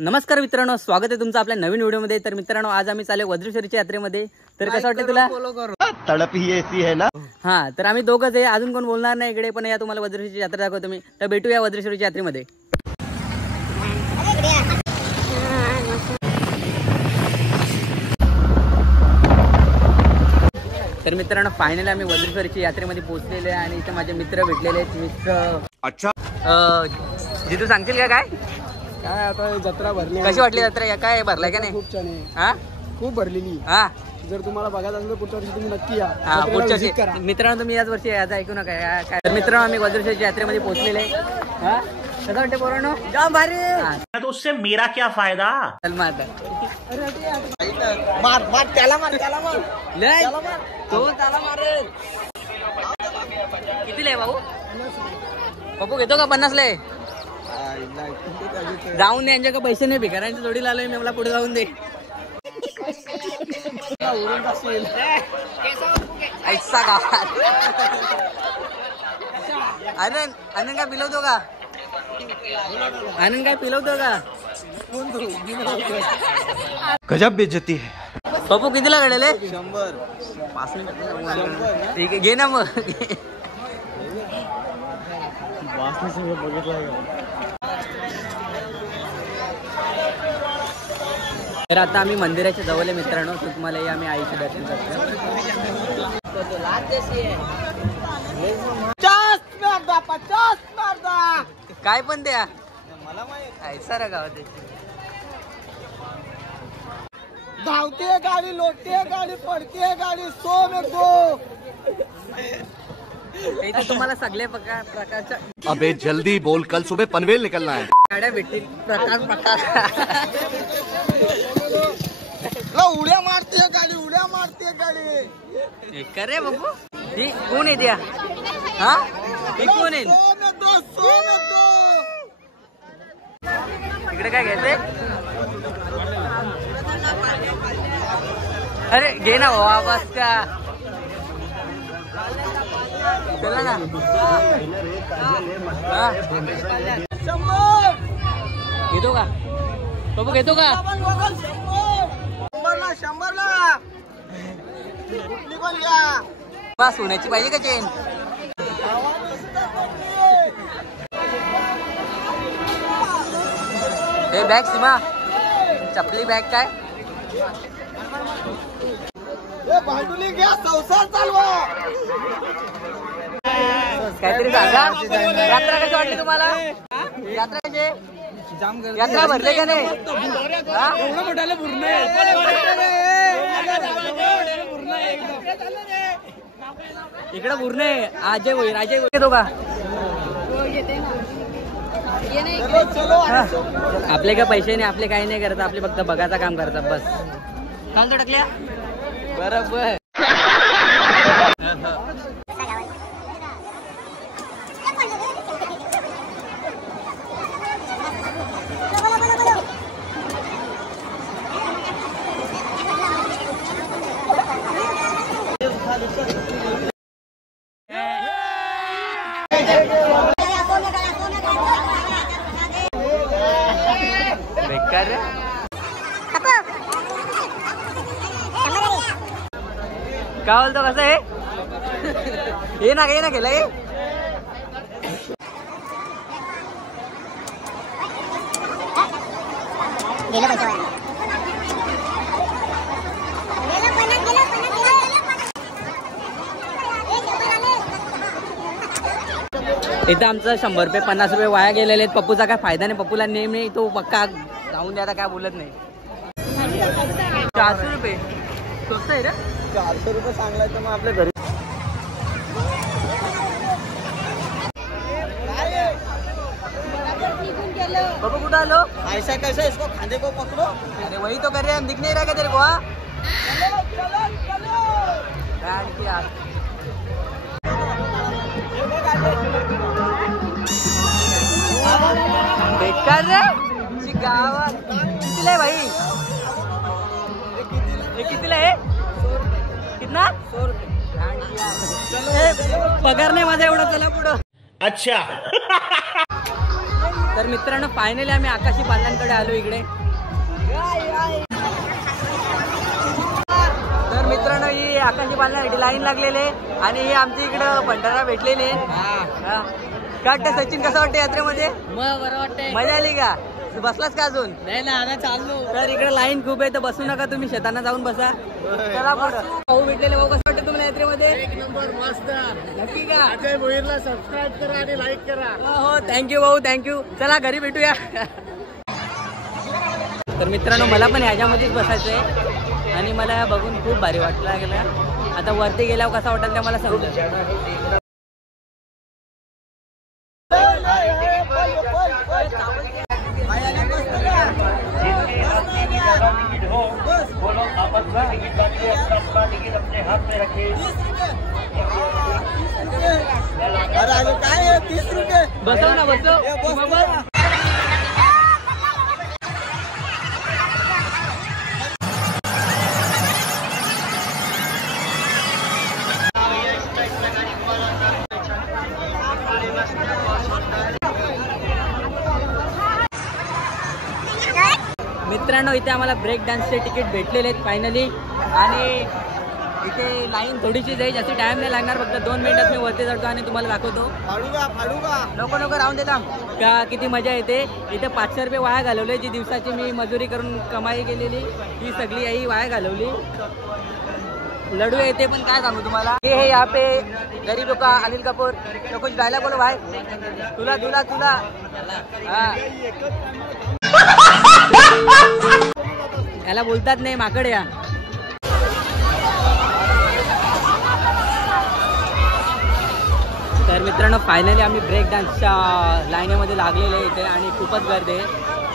नमस्कार मित्रांनो, स्वागत आहे तुमचं आपल्या नवीन व्हिडिओमध्ये। तर मित्रांनो, आज आम्ही चालले वज्रेश्वरीच्या यात्रेमध्ये। तर कसं वाटतं तुला? तड़प ही ऐसी है ना। हां, तर आम्ही दोघंच आहे, अजून कोण बोलणार नाही इकडे। पण या तुम्हाला वज्रेश्वरीची यात्रा दाखवतो मी। तर भेटूया वज्रेश्वरीच्या यात्रेमध्ये। तर मित्रांनो, फायनली आम्ही वज्रेश्वरीच्या यात्रेमध्ये पोहोचलेले आहे आणि इथे माझे मित्र भेटलेले आहेत। मित्र अच्छा जितू सांगतील का काय काय आता जत्रा भरली कशी वाटली जत्रा? काय भरलाय का नाही? खूप छान आहे, हा खूप भरलेली। हा, जर तुम्हाला बघायचं असेल तर पुढच्या वर्षी तुम्ही नक्की या। हा, जत्रेला पुढच्या visit करा। मित्रांनो, तुम्ही याच वर्षी याचा ऐकू नका काय। तर मित्रांनो, आम्ही वज्रेश्वरीच्या यात्रेमध्ये पोहोचलेले आहे। हा, कसं वाटतं पोरांनो? जाम भारी। तो उससे मेरा क्या फायदा? चल मार मार मार त्याला मार त्याला मार लय त्याला मार तो त्याला मारेल। किती लय भाऊ? पप्पू घेतो का 50 लय? जाऊन दे, यांच्याकडे पैसे नाही, भिकाऱ्यांच्या जोडीला आलोय मी, मला पुढे जाऊन दे। उडून जाशील। ऐसा गावात आनंद आनंद काय पिलवतो का? आनंद काय पिलवतो का? गजब बेइज्जती है। पप्पू कितीला घडेले? 100 ठीक आहे, घे ना मग। तर आता आम्ही मंदिराच्या जवळ आहे मित्रांनो। तर तुम्हाला या आम्ही आईचे दर्शन करतो। काय पण द्या मला माहित ऐसा रे गावात धावते गाडी, लोटते गाडी, पडते गाडी, सो में दो। इथे तुम्हाला सगळ्या प्रकारच्या अबे जल्दी बोल, कल सुबह पनवेल निकलना है। गाड्या भेटतील, प्रकार उड्या मारते गाडी, उड्या मारते गाडी। करे बाबू, ही कोण येते? हा, ही कोण आहे? सो में दो, सो में दो। इकडे काय घ्यायचंय? अरे घे ना वापस का, चला ना। हा, 100 घेतो का बाबू? घेतो का? 100 ला कुठली पण घ्या। बा, सोन्याची पाहिजे का चेन? हे बॅग सीमा, चपली बॅग काय? भांडुली घ्या, संसार चालवा। काहीतरी सांगा। यात्रा कशी वाटली तुम्हाला? यात्रा कशी? यात्रा भरले का नाही? इकडे पूर्ण आजय होईल, राजे येतो का? आपले काय पैसे नाही, आपले काही नाही करत, आपले फक्त बघायचं काम करतात बस। चालतो टाकल्या बरोबर। बेकार काय बोलतो? कसं आहे? ये ना गेलं हे इथं आमचं 100 रुपये 50 रुपये वाया गेलेले आहेत। पप्पूचा काय फायदा नाही, पप्पूला नेम नाही, तो पक्का जाऊन द्या, काय बोलत नाही। 400 रुपये स्वस्त आहे रे। 400 रुपये सांगलाय तर मग आपल्या घरी पप्पू कुठं आलो? ऐसा कैसा, इसको खाने को पकड़ो। अरे वही तो कर रहे हैं, दिख नहीं रहा क्या तेरे को? हाँ, बेकार रे गावात। कितीला आहे भाई? हे कितीला आहे? कितना? 100 रुपये। पगार नाही माझा एवढा, चला पुढं। अच्छा तर मित्रांनो फायनली आम्ही आकाशी पालनांकडे आलो इकडे. तर मित्रांनो ही आकाशी पालनासाठी लाईन लागलेले आणि हे आमच्या इकडं भंडारा भेटलेले. काय वाटतं सचिन, कसं वाटतं यात्रेमध्ये? बरं वाटतंय. मजा आली का? बसलाच का अजून? नाही ना, आता चाललो. तर इकडे लाईन खूप आहे तर बसू नका तुम्ही, शेतांना जाऊन बसा. चला पुढं. भाऊ भेटलेले. भाऊ कसं वाटतं तुम्हाला यात्रेमध्ये? एक नंबर मस्त. नक्की का? अजय भोईरला सबस्क्राईब करा आणि लाईक करा. हो थँक्यू भाऊ, थँक्यू. चला घरी भेटूया. तर मित्रांनो मला पण ह्याच्यामध्येच बसायचं आहे आणि मला बघून खूप भारी वाटलं लागलं. आता वरती गेल्यावर कसा वाटेल ते मला समजेल. अरे काय आहे 30 रुपये. बसव ना, बसव. मित्रांनो इथे आम्हाला ब्रेक डान्सचे तिकीट भेटलेले आहेत फायनली आणि इथे लाईन थोडीशी जाईल, जास्त टाइम नाही लागणार. फक्त 2 मिनिटात मी वरती चढतो आणि तुम्हाला दाखवतो. नको राहून देता का किती मजा येते. इथे 500 रुपये वाया घालवले. जी दिवसाची मी मजुरी करून कमाई केलेली ही सगळी आई वाया घालवली. लडू येते पण काय सांगू तुम्हाला. हे यहाँ पे गरीब का अनिल कपूर तो कुछ डायलॉग बोलो भाई. तुला तुला तुला याला बोलतात नाही माकड या. तर मित्रांनो फायनली आम्ही ब्रेक डान्सच्या लाईनीमध्ये लागलेले आहे इथे आणि खूपच गर्दी आहे.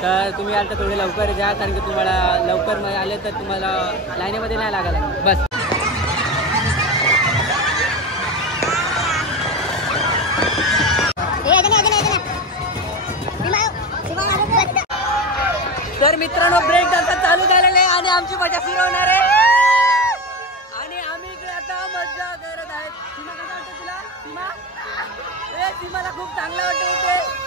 तर तुम्ही आता थोडे लवकर जा कारण की तुम्हाला लवकर आले तर तुम्हाला लाईनीमध्ये नाही लागायला. बस तर मित्रांनो ब्रेक डान्स चालू झालेले आहे आणि आमची मजा फिरवणार आहे आणि आम्ही इकडे आता मजा करत आहेत. सीमा कसं वाटतं तुला? सीमा सीमाला खूप चांगलं वाटतं इथे.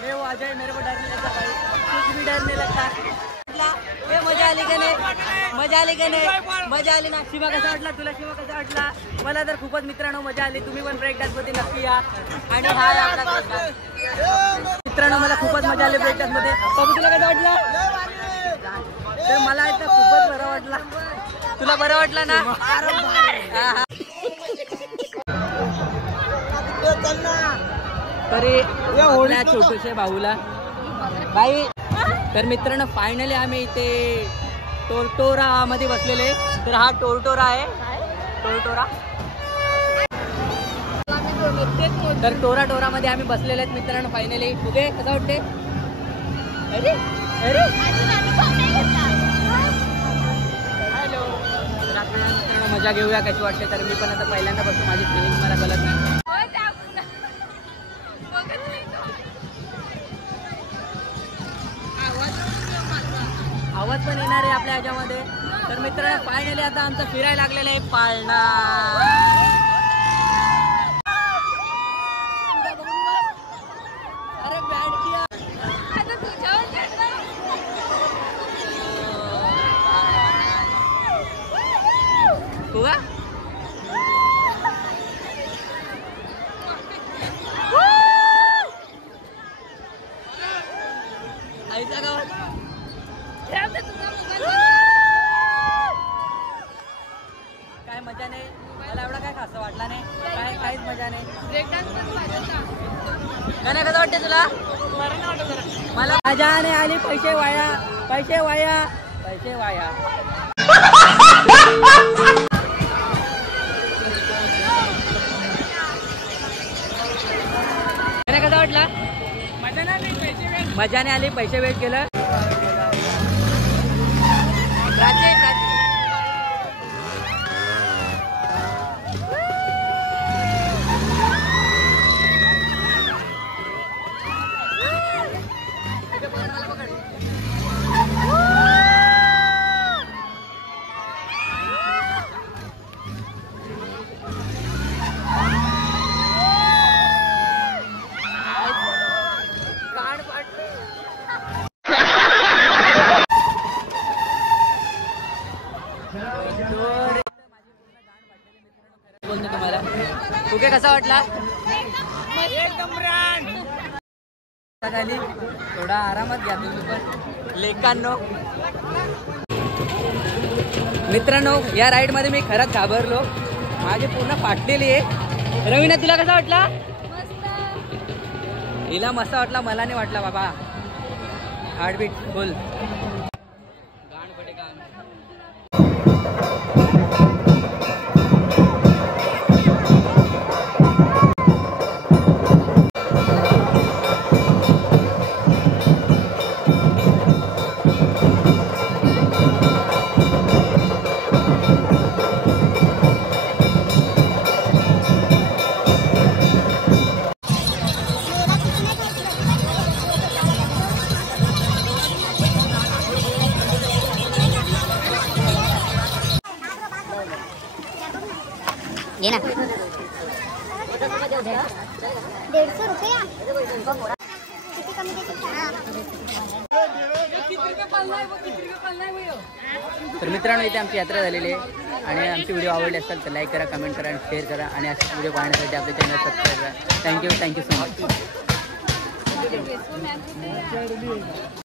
मैं वो अजय, मेरे को डर नहीं लगता भाई, कुछ भी डर नहीं लगता. ये मजा आली का नाही? मजा आली का नाही? मजा आली ना. शिवा कसा वाटला तुला? शिवा कसा वाटला? मला तर खूपच मित्रांनो मजा आली. तुम्ही पण ब्रेक डान्स मध्ये नक्की या. आणि हा आपला मित्रांनो मला खूपच मजा आली ब्रेक डान्स मध्ये. बाबू तुला कसं वाटलं? तर मला इथं खूपच बरं वाटला. तुला बरं वाटलं ना? तरी आपल्या छोटूशे भाऊला बाई. तर मित्रांनो फायनली आम्ही इथे टोरटोरा मध्ये बसलेले. तर हा टोरटोरा आहे. टोरटोरा तर टोरा मध्ये आम्ही बसलेले आहेत मित्रांनो फायनली. तुझे कसं वाटते? अरे अरे हॅलो. तर आपल्याला मित्रांनो मजा घेऊया कशी वाटते. तर मी पण आता पहिल्यांदा बसतो. माझी फिलिंग मला कळत नाही. आवाज पण येणार आहे आपल्या ह्याच्यामध्ये. तर मित्रांनो फायनली आता आमचं फिरायला लागलेलं आहे पाळणा. अरे बॅड किया. हुआ ऐसा गावात काय मजा नाही. मला एवढा काय खास वाटला नाही. काहीच मजा नाही. गाणं कसं वाटते तुला? मला मजा नाही आली. पैसे वाया, पैसे वाया, पैसे वाया. मजाने आली, पैसे वेस्ट केलं. प्राची, प्राची. बोलतो तुम्हाला तुके कसा वाटला? खाली थोडा आरामात घ्या तुम्ही पण लेकांनो. मित्रांनो, या राईड मध्ये मी खरंच घाबरलो, माझी पूर्ण फाटलेली आहे. रवीना, तुला कसा वाटला? हिला मस्त वाटला, मला नाही वाटला बाबा. हार्टबीट फुल. गाण पडेगा. घे ना. 150 रुपये. किती कमी तर मित्रांनो, इथे आमची यात्रा झालेली आहे आणि आमची व्हिडिओ आवडली असेल तर लाईक करा, कमेंट करा आणि शेअर करा आणि असे व्हिडिओ पाहण्यासाठी आपल्या चॅनल सबस्क्राईब करा. Thank you so much.